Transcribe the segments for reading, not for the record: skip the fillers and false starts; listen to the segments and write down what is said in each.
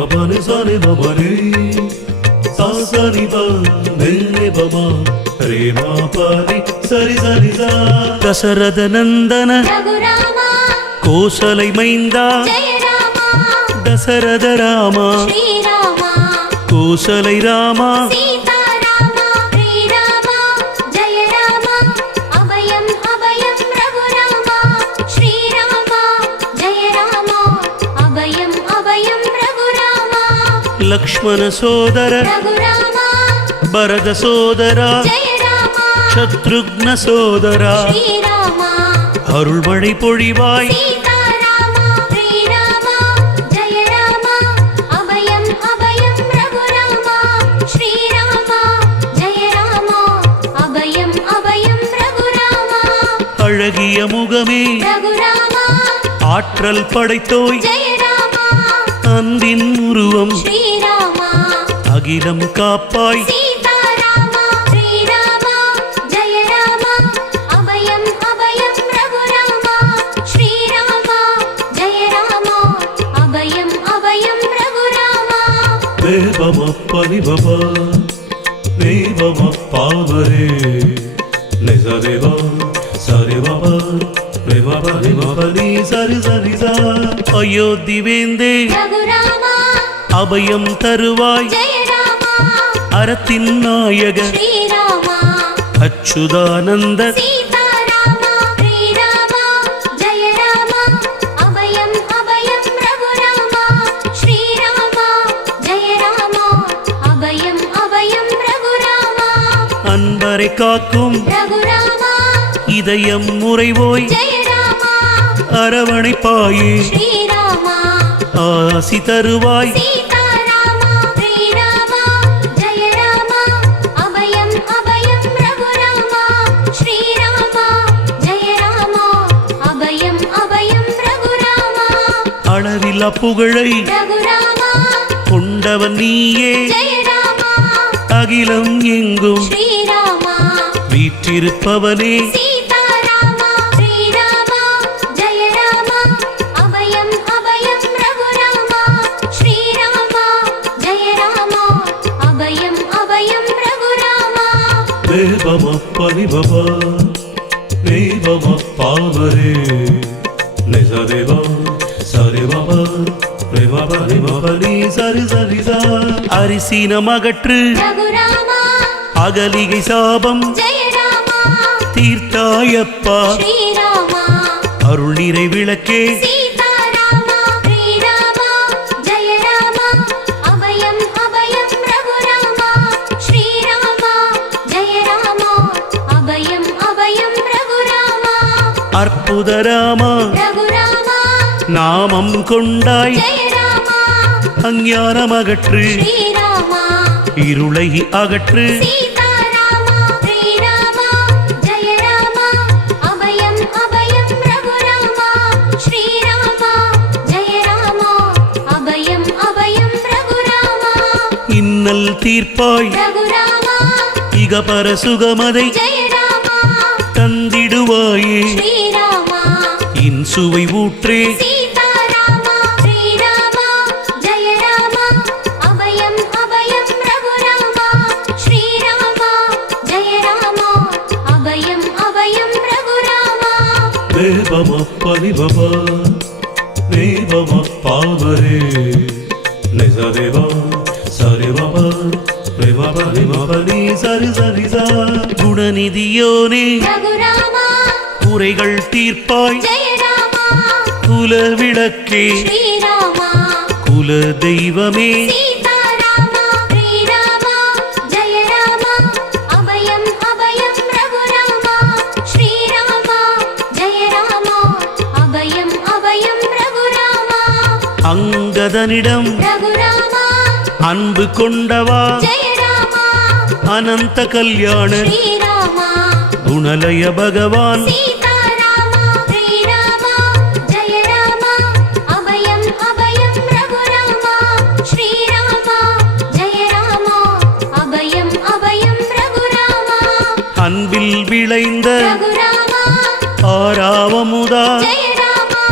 baba ni sa ni baba re sa sa ni ba ni baba re ma pa ni sa ni sa. Dasharatha Nandana Raghurama Kosalai Mainda Jaya Rama Dasharatha Rama Shri Rama Kosalai Rama Sita Rama Shri Rama Jaya Rama Abhayam Abhayam Raghurama Shri Rama Jaya Rama Abhayam Abhayam Raghurama Lakshmana Sodara Raghurama Bharata Sodara Jaya Rama Shatrugna Sodara Shri Rama அருள்மழை பொழிவாய் Sita Rama Shri Rama Jaya Rama Abhayam Abhayam Raghurama Shri Rama Jaya Rama Abhayam Abhayam Raghurama அழகிய முகமே Raghurama ஆற்றல் படைத்தோய் Jaya Rama அன்பின் உருவம் Shri Rama அகிலம் காப்பாய் Sita Rama Shri Rama Jaya Rama Abhayam Abhayam Raghurama Shri Rama Jaya Rama Abhayam Abhayam Raghurama தேவமப்பனி Baba தேவமப்பாவரே நிசதேவா சரி பபா பிரேமபனி பபனி சரி சரி சா. அயோத்தி வேந்தே Raghurama அபயம் தருவாய் Jaya Rama அறத்தின் நாயக Shri Rama Achyutananda Sita Rama Shri Rama Jaya Rama Abhayam Abhayam Raghurama Shri Rama Jaya Rama Abhayam Abhayam Raghurama அன்பரை காக்கும் Raghurama இதயம் முறைவோய் Jaya Rama அரவணைப்பாயே Shri Rama ஆசி தருவாய் Sita Rama Shri Rama Jaya Rama Abhayam Abhayam Raghurama Shri Rama Jaya Rama Abhayam Abhayam Raghurama அளவில்லா புகழை Raghurama கொண்டவன் நீயே Jaya Rama அகிலம் எங்கும் Shri Rama வீற்றிருப்பவனே Sita Rama Shri Rama Jaya Rama Abhayam Abhayam Raghurama Shri Rama Jaya Rama Abhayam Abhayam Raghurama தேவமப்பனி Baba தேவமப்பாவரே நிசதேவா சரி பபா பிரேமபனி பபனி சரி சரி சா. அரிசீனம் அகற்று Raghurama அகலிகை சாபம் Jaya Rama தீர்த்தாயப்பா Shri Rama அருள் நிறை விளக்கே Sita Rama Shri Rama Jaya Rama Abhayam Abhayam Raghurama Shri Rama Jaya Rama Abhayam Abhayam Raghurama அற்புத Rama Raghurama நாமம் கொண்டாய் Jaya Rama அஞ்ஞானம் அகற்று Shri Rama இருளை அகற்று Sita Rama Shri Rama Jaya Rama Abhayam Abhayam Raghurama Shri Rama Jaya Rama Abhayam Abhayam Raghurama இன்னல் தீர்ப்பாய் Raghurama இகபர சுகமதை Jaya Rama தந்திடுவாயே Shri Rama இன்சுவை ஊற்றே Sita Rama Shri Rama Jaya Rama Abhayam Abhayam Raghurama Shri Rama Jaya Rama Abhayam Abhayam Raghurama தேவமப்பனி Baba தேவமப்பாவரே நிசதேவா சரி பபா பிரேமபனி பபனி சரி சரி சா. குணநிதியோனே Raghurama குறைகள் தீர்ப்பாய் Jaya Rama குல விளக்கே Shri Rama குல தெய்வமே Sita Rama Shri Rama Jaya Rama Abhayam Abhayam Raghurama Shri Rama Jaya Rama Abhayam Abhayam Raghurama அங்கதனிடம் Raghurama அன்பு கொண்டவா Jaya Rama அனந்த கல்யாண Shri Rama குணலய பகவான் Sita Rama Shri Rama Jaya Rama Abhayam Abhayam Raghurama Shri Rama Jaya Rama Abhayam Abhayam Raghurama அன்பில் விளைந்த Raghurama ஆராவமுதா Jaya Rama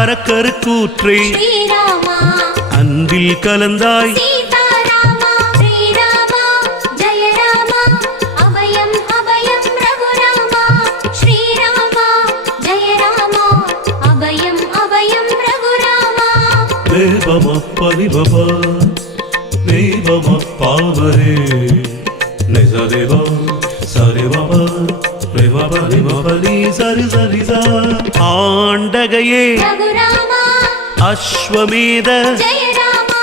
அரக்கரு கூற்றே Shri Rama அன்பில் கலந்தாய் சீதாராமா ஸ்ரீராமா ஜெய ராமா அபயம் அபயம் ரகுராமா ஸ்ரீராமா ஜெய ராமா அபயம் அபயம் ரகுராமா தேவமப்பனிபவ தேவமப்பாவரே நிசதேவ சரிவப ரிவபரிவபலி சரி சரிசா ஆண்டகையே ரகுராமா அஸ்வமேத ஜெய ராமா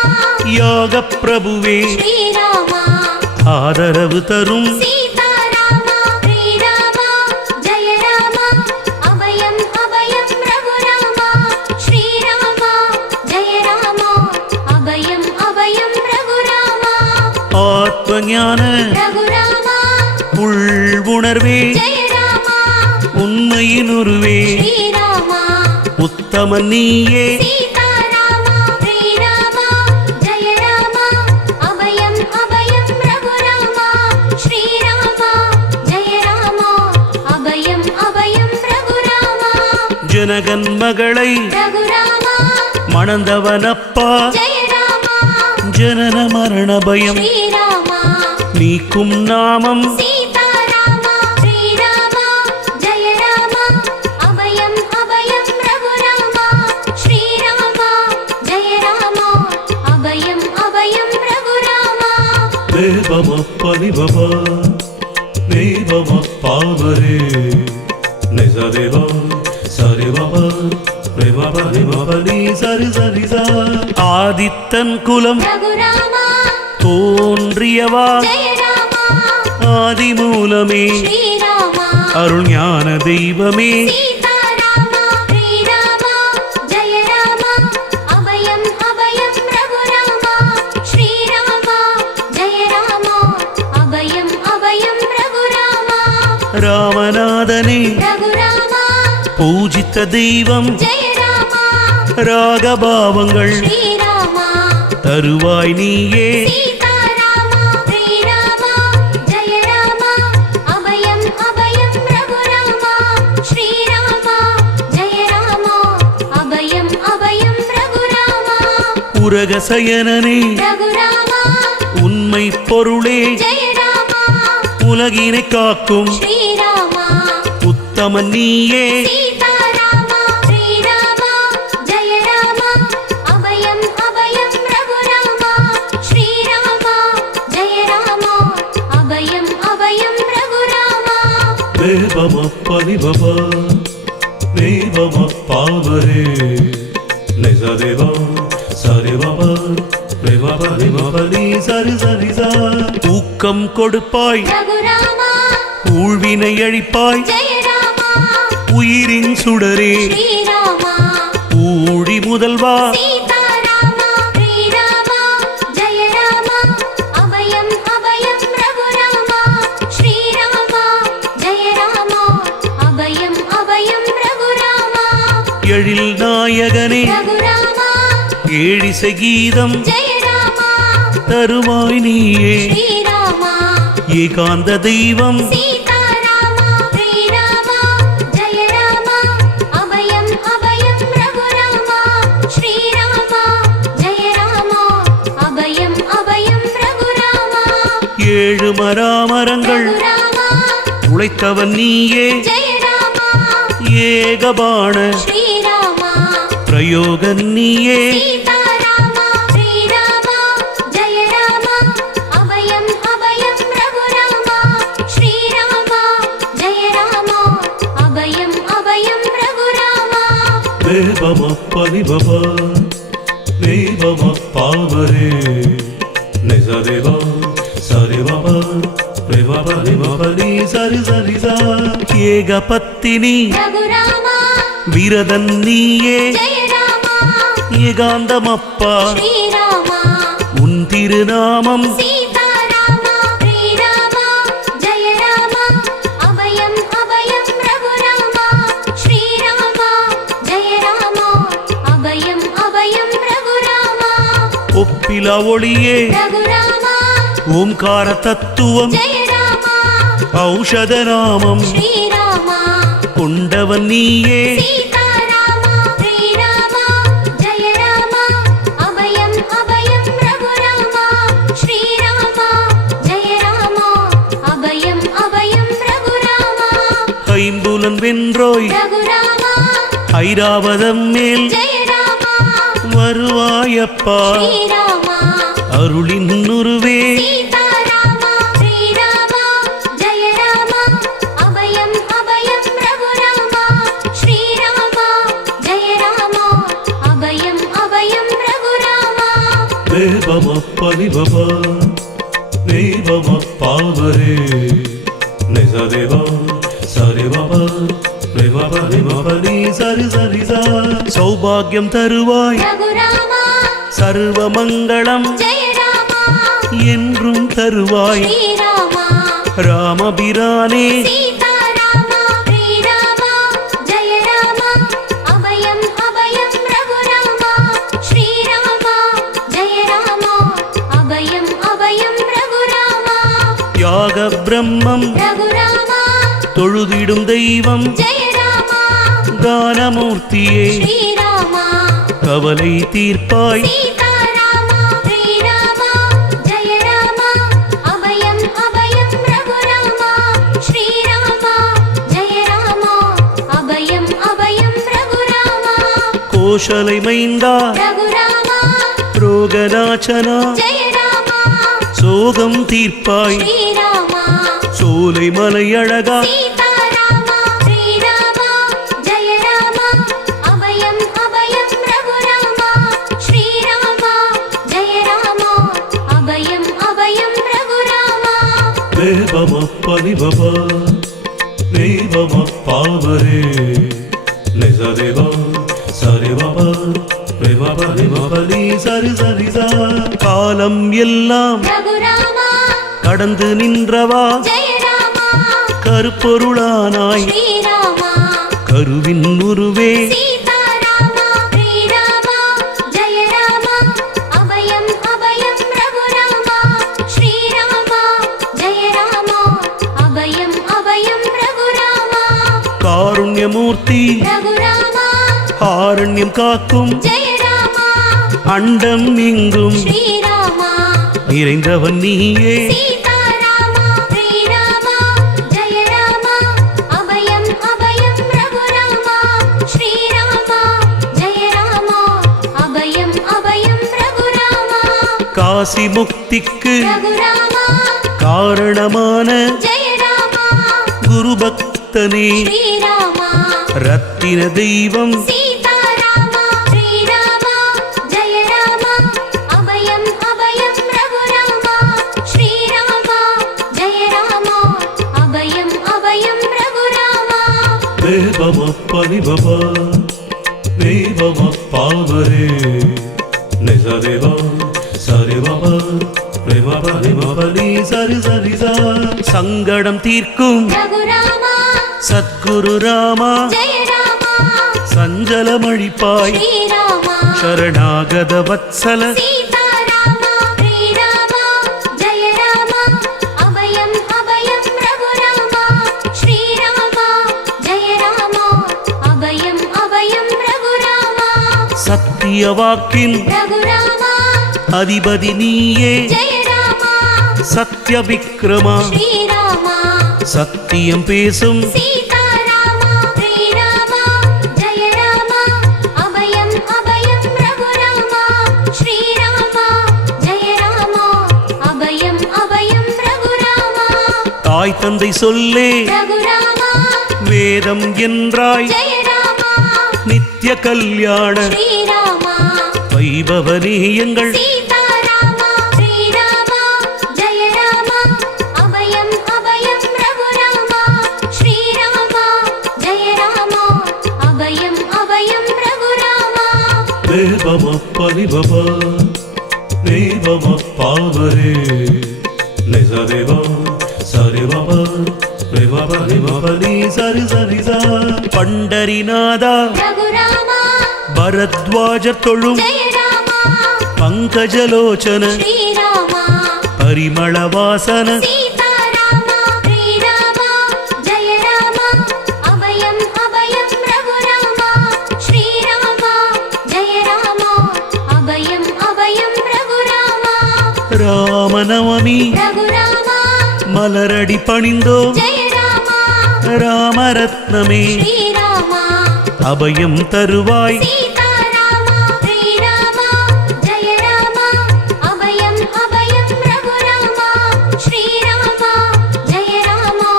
யோக பிரபுவே ஸ்ரீராமா ஆதரவு தரும் சீதாராமா ஸ்ரீராமா ஜெய ராமா அபயம் அபயம் ரகுராமா ஸ்ரீராமா ஜெய ராமா அபயம் அபயம் ரகுராமா ஆத்மஞான ரகுராமா உள் உணர்வே ஜெய ராமா உண்மையின் உருவே ஸ்ரீராமா உத்தமன் நீயே சீதாராமா ஸ்ரீராமா ஜெய ராமா அபயம் அபயம் ரகுராமா ஸ்ரீராமா ஜெய ராமா அபயம் அபயம் ரகுராமா ஜனகன் மகளை ரகுராமா மணந்தவனப்பா ஜெய ராமா ஜனன மரண பயம் ஸ்ரீராமா நீக்கும் நாமம் சீதாராமா ஸ்ரீராமா ஜெய ராமா அபயம் அபயம் ரகுராமா ஸ்ரீராமா ஜெய ராமா அபயம் அபயம் ரகுராமா தேவமப்பனிபவ தேவமப்பாவரே நிசதேவ சரிவப ரிவபரிவபலி சரி சரிசா ஆதித்தன் குலம் ரகுராமா தோன்றியவா ஜெய ராமா ஆதிமூலமே ஸ்ரீராமா அருள் ஞான தெய்வமே சீதாராமா ஸ்ரீராமா ஜெய ராமா அபயம் அபயம் ரகுராமா ஸ்ரீராமா ஜெய ராமா அபயம் அபயம் ரகுராமா ராமநாதனே ரகுராமா பூஜித்த தெய்வம் ஜெய ராமா ராகபாவங்கள் ஸ்ரீராமா தருவாய் நீயே சீதாராமா ஸ்ரீராமா ஜெய ராமா அபயம் அபயம் ரகுராமா ஸ்ரீராமா ஜெய ராமா அபயம் அபயம் ரகுராமா உரகசயனனே ரகுராமா உண்மை பொருளே ஜெய ராமா உலகினை காக்கும் ஸ்ரீராமா உத்தமன் நீயே சீதாராமா ஸ்ரீராமா ஜெய ராமா அபயம் அபயம் ரகுராமா ஸ்ரீராமா ஜெய ராமா அபயம் அபயம் ரகுராமா தேவமப்பனிபவ தேவமப்பாவரே நிசதேவ சரிவப ரிவபரிவபலி சரி சரிசா ஊக்கம் கொடுப்பாய் ரகுராமா ஊழ்வினை அழிப்பாய் ஜெய ராமா உயிரின் சுடரே ஸ்ரீராமா ஊழி முதல்வா சீதாராமா ஸ்ரீராமா ஜெய ராமா அபயம் அபயம் ரகுராமா ஸ்ரீராமா ஜெய ராமா அபயம் அபயம் ரகுராமா எழில் நாயகனே ரகுராமா ஏழிசை கீதம் ஜெய ராமா தருவாய் நீயே ஸ்ரீராமா ஏகாந்த தெய்வம் சீதாராமா ஸ்ரீராமா ஜெய ராமா அபயம் அபயம் ரகுராமா ஸ்ரீராமா ஜெய ராமா அபயம் அபயம் ரகுராமா ஏழு மராமரங்கள் ரகுராமா உழைத்தவன் நீயே ஜெய ராமா ஏகபாண ஸ்ரீராமா பிரயோகன் நீயே சீதாராமா ஸ்ரீராமா ஜெய ராமா அபயம் அபயம் ரகுராமா ஸ்ரீராமா ஜெய ராமா அபயம் அபயம் ரகுராமா தேவமப்பனிபவ தேவமப்பாவரே நிசதேவ சரிவப ரிவபரிவபலி சரி சரிசா ஏகபத்தினி ரகுராமா விரதன் நீயே ஜெய ராமா ஏகாந்தமப்பா ஸ்ரீராமா உன் திருநாமம் சீதாராமா ஸ்ரீராமா ஜெய ராமா அபயம் அபயம் ரகுராமா ஸ்ரீராமா ஜெய ராமா அபயம் அபயம் ரகுராமா ஒப்பிலா ஒளியே ரகுராமா ஓம்கார தத்துவம் ஜெய ராமா ஔஷத நாமம் ஸ்ரீராமா கொண்டவன் நீயே சீதாராமா ஸ்ரீராமா ஜெய ராமா அபயம் அபயம் வென்றோய் ரகுராமா ஐராவதம் மேல் ஜெய ராமா வருவாயப்பா ஸ்ரீராமா அருளின் உருவே சீதாராமா ஸ்ரீராமா ஜெய ராமா அபயம் அபயம் ரகுராமா ஸ்ரீராமா ஜெய ராமா அபயம் அபயம் ரகுராமா தேவமப்ப நிபப தேவமப்பாவரே நிசதேவா சரிவப பிரேமபரிமபனி சரி சரி சா சௌபாகியம் தருவாய் ரகுராமா சர்வமங்களம் ஜெய ராமா என்றும் தருவாய் ஸ்ரீராமா ராமபிரானே சீதாராமா ஸ்ரீராமா ஜெய ராமா அபயம் அபயம் ரகுராமா ஸ்ரீராமா ஜெய ராமா அபயம் அபயம் ரகுராமா யாக பிரம்மம் ரகுராமா தொழுதிடும் தெய்வம் ஜெய ராமா கானமூர்த்தியே ஸ்ரீராமா கவலை தீர்ப்பாய் சீதாராமா ஸ்ரீராமா ஜெய ராமா அபயம் அபயம் ரகுராமா ஸ்ரீராமா ஜெய ராமா அபயம் அபயம் ரகுராமா கோஷலை மைந்தா ரகுராமா ரோகநாச்சனா ஜெய ராமா சோகம் தீர்ப்பாய் ஸ்ரீராமா சோலை மலை அழகா சீதாராமா ஸ்ரீராமா ஜெய ராமா அபயம் அபயம் ரகுராமா ஸ்ரீராமா ஜெய ராமா அபயம் அபயம் ரகுராமா தேவமப்ப நிபப தேவமப்பாவரே நிசதேவா சரிவப பிரேமபரிமபனி சரி சரி சா காலம் எல்லாம் ரகுராமா கடந்து நின்றவா ஜெய ராமா கருப்பொருளானாய் ஸ்ரீராமா கருவின் உருவே சீதாராமா ஸ்ரீராமா ஜெய ராமா அபயம் அபயம் ரகுராமா ஸ்ரீராமா ஜெய ராமா அபயம் அபயம் ரகுராமா காருண்யமூர்த்தி ரகுராமா ஆரண்யம் காக்கும் ஜெய ராமா அண்டம் இங்கும் ஸ்ரீராமா நிறைந்தவன் நீயே சீதாராமா ஸ்ரீராமா ஜெய ராமா அபயம் அபயம் ரகுராமா ஸ்ரீராமா ஜெய ராமா அபயம் அபயம் ரகுராமா காசி முக்திக்கு ரகுராமா காரணமான ஜெய ராமா குரு பக்தனே ஸ்ரீராமா ரத்தின தெய்வம் சீதாராமா ஸ்ரீராமா ஜெய ராமா அபயம் அபயம் ரகுராமா ஸ்ரீராமா ஜெய ராமா அபயம் அபயம் ரகுராமா தேவமப்ப நிபப தேவமப்பாவரே நிசதேவா சரிவப பிரேமபரிமபனி சரி சரி சா சங்கடம் தீர்க்கும் ரகுராமா சத்குரு ராமா ஜெய ராமா சஞ்சலமழிப்பாய் ஸ்ரீராமா சரணாகத வத்சல சீதாராமா ஸ்ரீராமா ஜெய ராமா அபயம் அபயம் ரகுராமா ஸ்ரீராமா ஜெய ராமா அபயம் அபயம் ரகுராமா சத்திய வாக்கின் ரகுராமா அதிபதி நீயே ஜெய ராமா சத்ய விக்ரமா ஸ்ரீராமா சத்தியம் பேசும் சீதாராமா ஸ்ரீராமா ஜெய ராமா அபயம் அபயம் ரகுராமா ஸ்ரீராமா ஜெய ராமா அபயம் அபயம் ரகுராமா தாய் தந்தை சொல்லே ரகுராமா வேதம் என்றாய் ஜெய ராமா நித்திய கல்யாண ஸ்ரீராமா வைபவனே எங்கள் சீதாராமா ஸ்ரீராமா ஜெய ராமா அபயம் அபயம் ரகுராமா ஸ்ரீராமா ஜெய ராமா அபயம் அபயம் ரகுராமா தேவமப்ப நிபப தேவமப்பாவரே நிசதேவா சரிவப பிரேமபரிமபனி சரி சரி சா பண்டரிநாதா ரகுராமா பரத்வாஜ தொழும் ஜெய ராமா பங்கஜலோச்சன ஸ்ரீராமா பரிமள வாசன சீதாராமா ஸ்ரீராமா ஜெய ராமா அபயம் அபயம் ரகுராமா ஸ்ரீராமா ஜெய ராமா அபயம் அபயம் ரகுராமா ராமநவமி ரகுராமா மலரடி பணிந்தோம் ஜெய ராமா ராமரத்னமே ஸ்ரீராமா அபயம் தருவாய் சீதாராமா ஸ்ரீராமா ஜெய ராமா அபயம் அபயம் ரகுராமா ஸ்ரீராமா ஜெய ராமா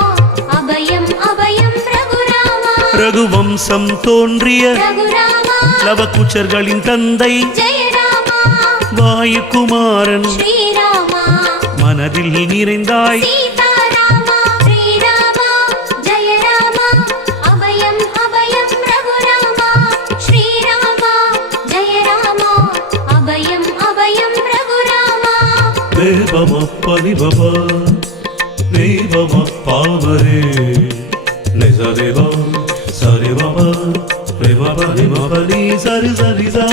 அபயம் அபயம் ரகுராமா ரகுவம்சம் தோன்றிய ரகுராமா லவகுச்சர்களின் தந்தை ஜெய ராமா வாயுகுமாரன் ஸ்ரீராமா மனதில் நிறைந்தாய் சீதாராமா ஸ்ரீராமா ஜெய ராமா அபயம் அபயம் ரகுராமா ஸ்ரீராமா ஜெய ராமா அபயம் அபயம் ரகுராமா தேவமப்பனிபவ தேவமப்பாவரே நிசதேவ சரிவப ரிமப ரிமப நீ சரி சரி சா